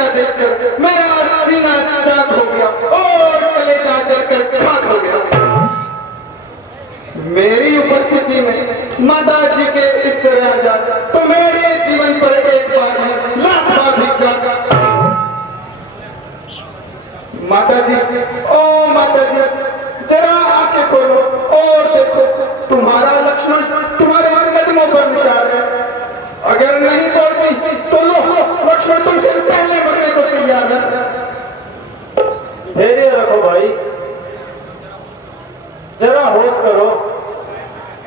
दशा देखकर मेरा सीना चाक हो गया और कलेजा जलकर खाक हो गया। मेरी उपस्थिति में माता जी के इस तरह आ जाए तो मेरे जीवन पर एक बार में लाख बार धिक्कार। माता जी, ओ माता जी, जरा आंखें खोलो और देखो, तुम्हारा लक्ष्मण तुम्हारे कदमों पर निशान है। अगर नहीं बोलती तो लो, लक्ष्मण तुमसे पहले मरने को तैयार है। धैर्य रखो भाई, जरा होश करो।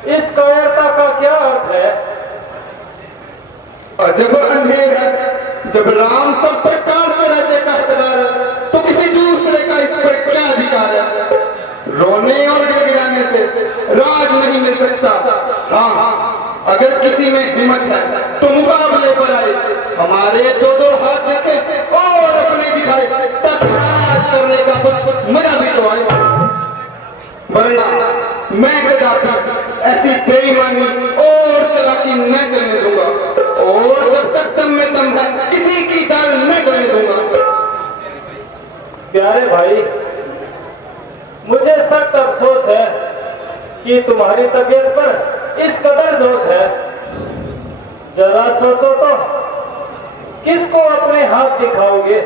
इस कायरता का क्या अर्थ है? अजब अंधेर है। जब राम सब प्रकार से राज्य का हकदार है तो किसी दूसरे का इस पर क्या अधिकार है? रोने और गिड़गिड़ाने से राज नहीं मिल सकता। हाँ, अगर किसी में हिम्मत है तो मुकाबले पर आए, हमारे दो दो हाथ देखे और अपने दिखाए, तब राज करने का कुछ मजा भी तो आए। वरना मैं कदापि ऐसी बेईमानी और चालाकी न चलने दूंगा, और जब तक दम में दम है किसी की दाल न गलने दूंगा। प्यारे भाई, मुझे सख्त अफसोस है कि तुम्हारी तबीयत पर इस कदर जोश है। जरा सोचो तो, किसको अपने हाथ दिखाओगे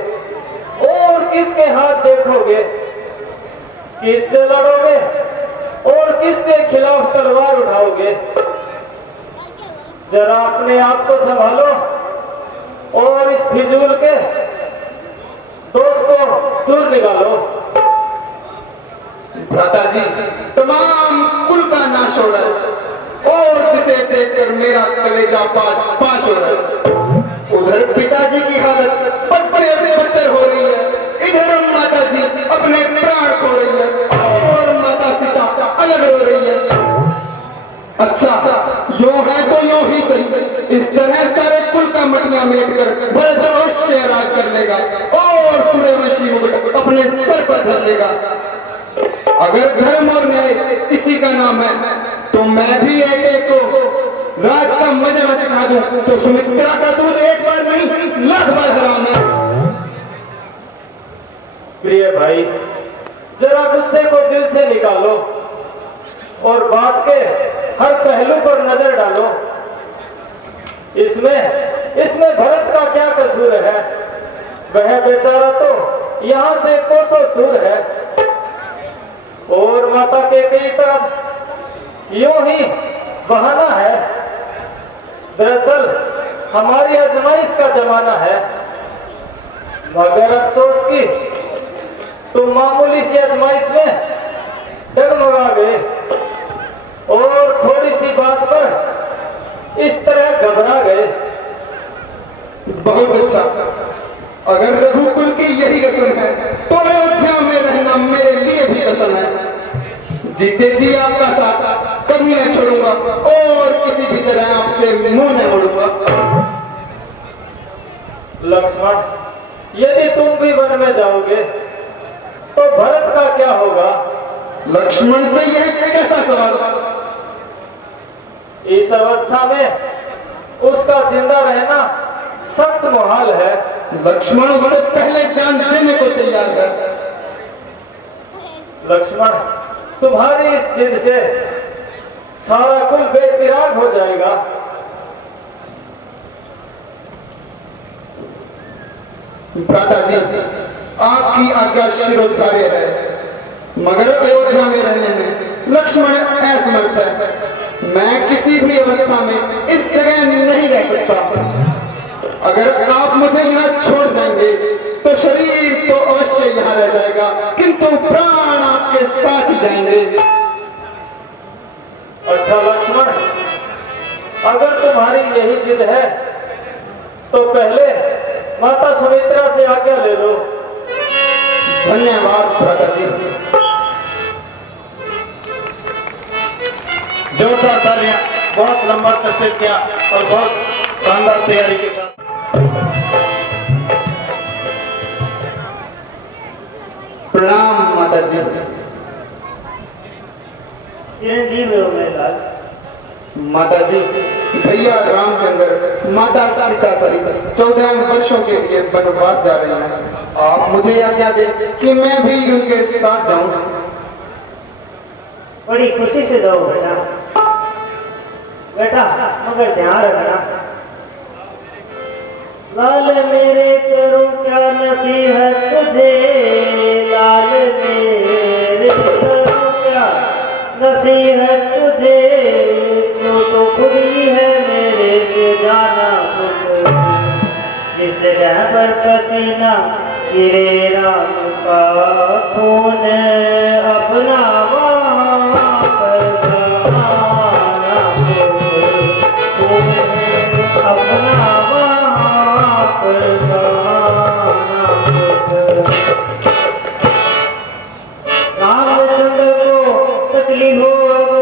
और किसके हाथ देखोगे? किससे लड़ोगे और किसके खिलाफ तलवार उठाओगे? जरा अपने आप को संभालो और इस फिजूल के दोस्त को दूर निकालो। भ्राता जी, तमाम कुल का नाश हो रहा है और जिसे देखकर मेरा कलेजा पाश हो रहा है। उधर पिताजी की हालत बदतर हो रही है, इधर माता जी अपने प्राण खो रही है और माता सीता अलग हो रही है। अच्छा, यूं है तो यूं ही सही। इस तरह सारे कुल का मटिया मेट कर भरत अवश्य राज कर लेगा और सूर्यवंशी मुकुट अपने सर पर धर लेगा। अगर धर्म और न्याय इसी का नाम है तो मैं भी एक एक को राज का मजा न चखा दूं तो सुमित्रा का दूध एक बार नहीं लाख बार हराम है। प्रिय भाई, जरा गुस्से को दिल से निकालो और बात के हर पहलू पर नजर डालो। इसमें भरत का क्या कसूर है? वह बेचारा तो यहाँ से कोसों दूर है और माता के कई तरफ यूं ही बहाना है। दरअसल हमारी आजमाइश का जमाना है, मगर अफसोस की तुम मामूली सी आजमाइश में डगमगा गए और थोड़ी सी बात पर इस तरह घबरा गए। बहुत अच्छा, अगर रघुकुल की यही कसम है तो अयोध्या में रहना मेरे लिए भी कसम है। जीते जी आपका साथ कभी न छोड़ूंगा और किसी भी तरह आपसे मुंह न मोड़ूंगा। लक्ष्मण, यदि तुम भी वन में जाओगे तो भरत का क्या होगा? लक्ष्मण से यह कैसा सवाल? इस अवस्था में उसका जिंदा रहना सख्त मुहाल है। लक्ष्मण उससे पहले जान देने को तैयार है। लक्ष्मण, तुम्हारी इस जिद से सारा कुल बेचिराग हो जाएगा। भ्राता जी, आपकी आज्ञा शिरोधार्य है, मगर अयोध्या में रहने में लक्ष्मण असमर्थ है। मैं किसी भी अवस्था में इस जगह नहीं रह सकता। अगर आप मुझे यहाँ छोड़ देंगे तो शरीर तो अवश्य यहाँ रह जाएगा, किंतु प्राण आपके साथ जाएंगे। अच्छा लक्ष्मण, अगर तुम्हारी यही जिद है तो पहले माता सुमित्रा से आज्ञा ले लो। धन्यवाद भ्राता जी। जोरदार तालियां, बहुत लंबा कसरत किया और बहुत शानदार तैयारी के साथ। प्रणाम माता जी। चिरंजीव हो मेरे लाल। माता जी, भैया रामचंद्र माता सीता सहित 14 वर्षों के लिए वनवास जा रहे हैं। आप मुझे आज्ञा दे कि मैं भी उनके साथ जाऊं। बड़ी खुशी से जाओ बेटा। बेटा मगर ध्यान रखना, लाल मेरे करूं क्या नसीहत तुझे, लाल मेरे करूं क्या नसीहत तुझे, तू तो खुद ही है मेरे से जाना खुद, जिस जगह पर पसीना गिरे राम का खून, अपना वहाँ पर गाना खुद, अपना वहाँ पर गाना खुद। रामचंद्र को तकलीफ हो अब,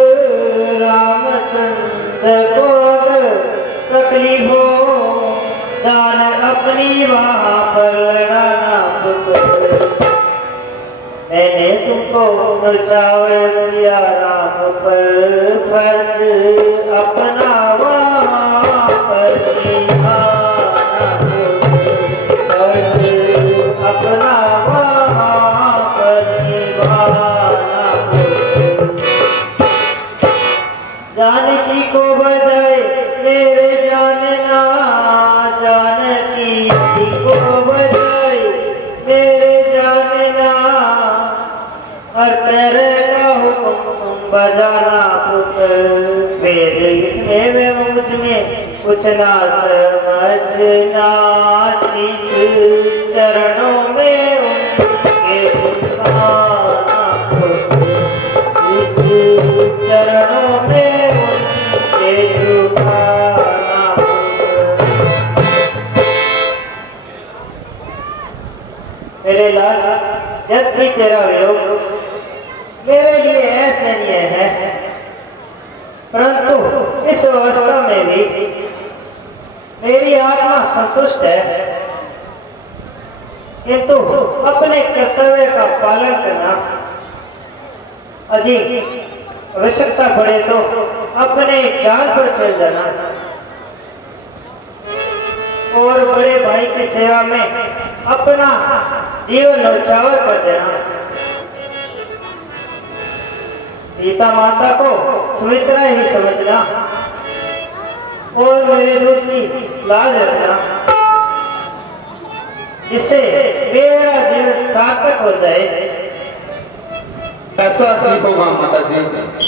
रामचंद्र को अब तकलीफ हो, जान अपनी वहाँ पर लड़ाना खुद। मैंने तुमको न्यौछावर किया राम पर फर्ज, अपना वहाँ पर निभाना खुद, फर्ज अपना वहाँ पर निभाना खुद। जानकी को बजाए मेरे जानना, जानकी को बजाए मेरे जानना, हर तरह का हुक्म तुम बजाना पुत्र। वेद इसमें वे मुझ में कुछ ना समझना, शीश चरणों में उनके झुकाना पुत्र, शीश चरणों में उनके झुकाना पुत्र। मेरे लाल जब भी तेरा वियोग मेरे लिए असहनीय है, परंतु इस अवस्था में भी मेरी आत्मा संतुष्ट है, किंतु अपने कर्तव्य का पालन करना अधिक आवश्यकता पड़े तो अपने जान पर खेल जाना और बड़े भाई की सेवा में अपना जीवन न्यौछावर कर देना। सीता माता को सुमित्रा ही समझना और मेरे दूध की लाज रखना, जिससे मेरा जीवन सार्थक हो जाए। ऐसा ही होगा माता जी।